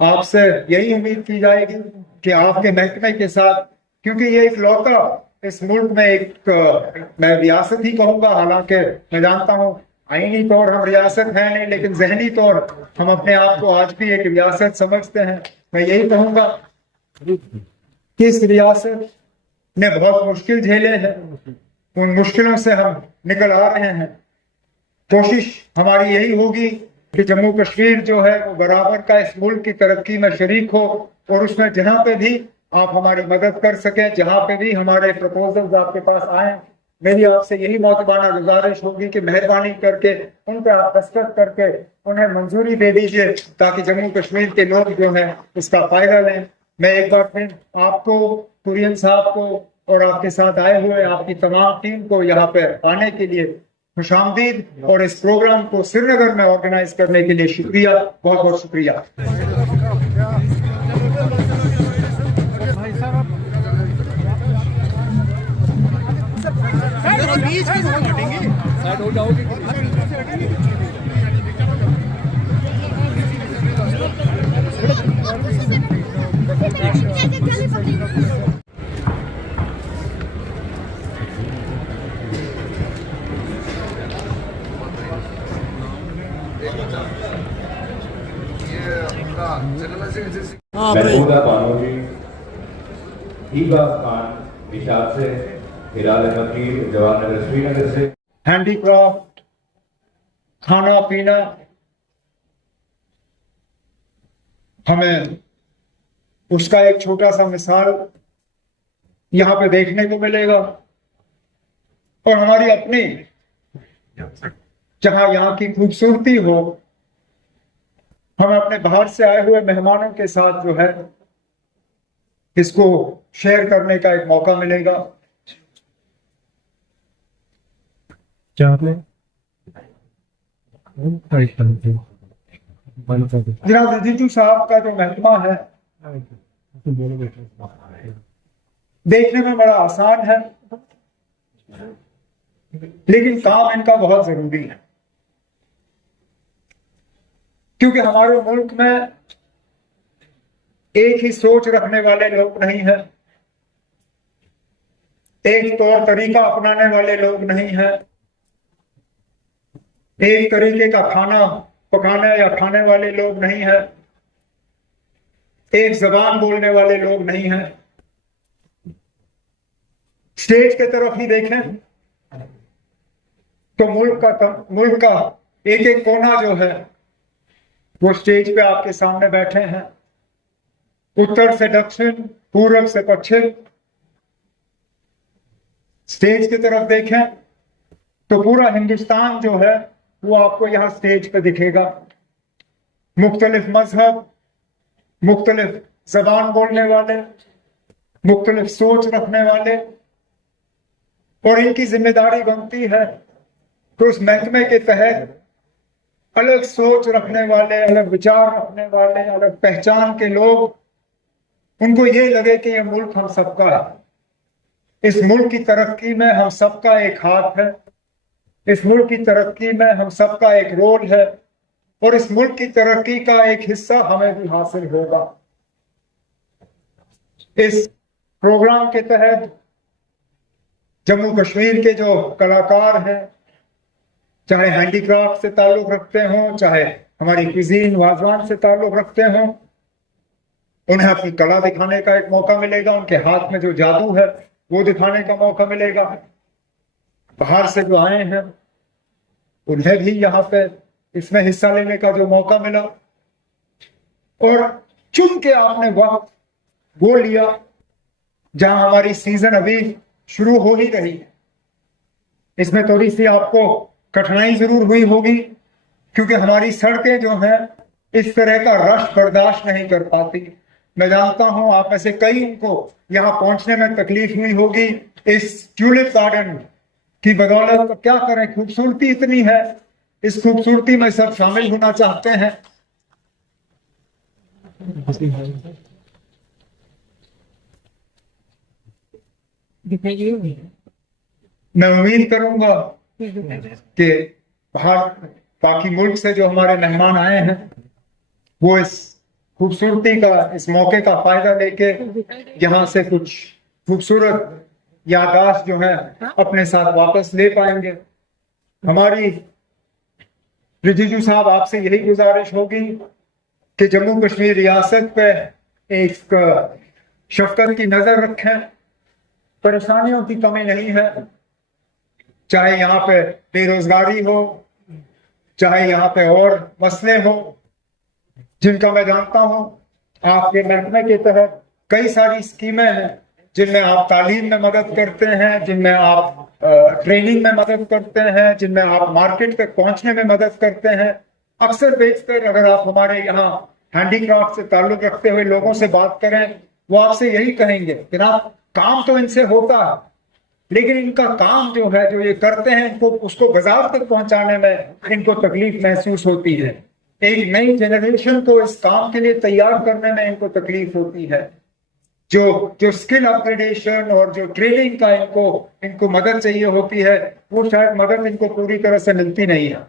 आपसे यही उम्मीद की जाएगी कि आपके महकमे के साथ, क्योंकि ये एक लौता इस मुल्क में एक मैं रियासत ही कहूंगा, हालांकि मैं जानता हूं आईनी तौर हम रियासत हैं नहीं, लेकिन जहनी तौर हम अपने आप को आज भी एक रियासत समझते हैं। मैं यही कहूंगा कि इस रियासत ने बहुत मुश्किल झेले हैं, उन मुश्किलों से हम निकल आ रहे हैं। कोशिश हमारी यही होगी कि जम्मू कश्मीर जो है वो बराबर का इस मुल्क की तरक्की में शरीक हो, और उसमें जहां पे भी आप हमारी मदद कर सकें, जहां पे भी हमारे प्रपोजल्स आपके पास आए, मेरी आपसे यही मोतबाना गुजारिश होगी कि मेहरबानी करके उन पर आप दस्तखत करके उन्हें मंजूरी दे दीजिए, ताकि जम्मू कश्मीर के लोग जो हैं इसका फायदा लें। मैं एक बार फिर आपको, कुरियन साहब को और आपके साथ आए हुए आपकी तमाम टीम को यहाँ पे आने के लिए खुशामदीद, और इस प्रोग्राम को श्रीनगर में ऑर्गेनाइज करने के लिए शुक्रिया, बहुत बहुत शुक्रिया। महमूदा बानोजी, हीबा खान निशात से, हिलाल फकीर जवाहर श्रीनगर से। हैंडीक्राफ्ट, खाना पीना, हमें उसका एक छोटा सा मिसाल यहाँ पे देखने को मिलेगा, और हमारी अपनी जहां यहाँ की खूबसूरती हो, हमें अपने बाहर से आए हुए मेहमानों के साथ जो है इसको शेयर करने का एक मौका मिलेगा। जनाब रिजिजू साहब का जो महकमा है देखने में बड़ा आसान है, लेकिन काम इनका बहुत जरूरी है, क्योंकि हमारे मुल्क में एक ही सोच रखने वाले लोग नहीं हैं, एक तौर तरीका अपनाने वाले लोग नहीं हैं, एक तरीके का खाना पकाने या खाने वाले लोग नहीं हैं, एक जबान बोलने वाले लोग नहीं हैं। स्टेज के तरफ ही देखें तो मुल्क का एक एक कोना जो है वो स्टेज पे आपके सामने बैठे हैं, उत्तर से दक्षिण, पूरब से पश्चिम। स्टेज की तरफ देखें तो पूरा हिंदुस्तान जो है वो आपको यहां स्टेज पे दिखेगा। मुख्तलिफ मजहब, मुख्तलिफ जबान बोलने वाले, मुख्तलिफ सोच रखने वाले, और इनकी जिम्मेदारी बनती है कि उस महकमे के तहत अलग सोच रखने वाले, अलग विचार रखने वाले, अलग पहचान के लोग, उनको ये लगे कि ये मुल्क हम सबका है, इस मुल्क की तरक्की में हम सबका एक हाथ है, इस मुल्क की तरक्की में हम सबका एक रोल है, और इस मुल्क की तरक्की का एक हिस्सा हमें भी हासिल होगा। इस प्रोग्राम के तहत जम्मू कश्मीर के जो कलाकार हैं, चाहे हैंडीक्राफ्ट से ताल्लुक रखते हों, चाहे हमारी क्विजीन वाजवान से ताल्लुक रखते हों, उन्हें अपनी कला दिखाने का एक मौका मिलेगा, उनके हाथ में जो जादू है वो दिखाने का मौका मिलेगा। बाहर से जो आए हैं उन्हें भी यहाँ पे इसमें हिस्सा लेने का जो मौका मिला, और चुन के आपने वक्त वो लिया जहां हमारी सीजन अभी शुरू हो ही रही है। इसमें थोड़ी सी आपको कठिनाई जरूर हुई होगी, क्योंकि हमारी सड़कें जो हैं इस तरह का रश बर्दाश्त नहीं कर पाती। मैं जानता हूं आप में से कई को यहां पहुंचने में तकलीफ हुई होगी। इस ट्यूलिप गार्डन की बदौलत तो क्या करें, खूबसूरती इतनी है, इस खूबसूरती में सब शामिल होना चाहते हैं। मैं उम्मीद करूंगा कि बाहर बाकी मुल्क से जो हमारे मेहमान आए हैं वो इस खूबसूरती का, इस मौके का फायदा लेके यहाँ से कुछ खूबसूरत याददाश्त जो है अपने साथ वापस ले पाएंगे। हमारी रिजिजू साहब आपसे यही गुजारिश होगी कि जम्मू कश्मीर रियासत पे एक शफकत की नजर रखें। परेशानियों की कमी नहीं है, चाहे यहाँ पे बेरोजगारी हो, चाहे यहाँ पे और मसले हो जिनका मैं जानता हूँ। आपके महकमे के तहत कई सारी स्कीमें हैं जिनमें आप तालीम में मदद करते हैं, जिनमें आप ट्रेनिंग में मदद करते हैं, जिनमें आप मार्केट तक पहुंचने में मदद करते हैं। अक्सर बेशतर अगर आप हमारे यहाँ हैंडीक्राफ्ट से ताल्लुक रखते हुए लोगों से बात करें, वो आपसे यही कहेंगे कि ना, काम तो इनसे होता है, लेकिन इनका काम जो है, जो ये करते हैं, इनको उसको बाजार तक पहुंचाने में इनको तकलीफ महसूस होती है। एक नई जनरेशन को इस काम के लिए तैयार करने में इनको तकलीफ होती है। जो स्किल अपग्रेडेशन और जो ट्रेनिंग का इनको मदद चाहिए होती है, वो शायद मदद इनको पूरी तरह से मिलती नहीं है।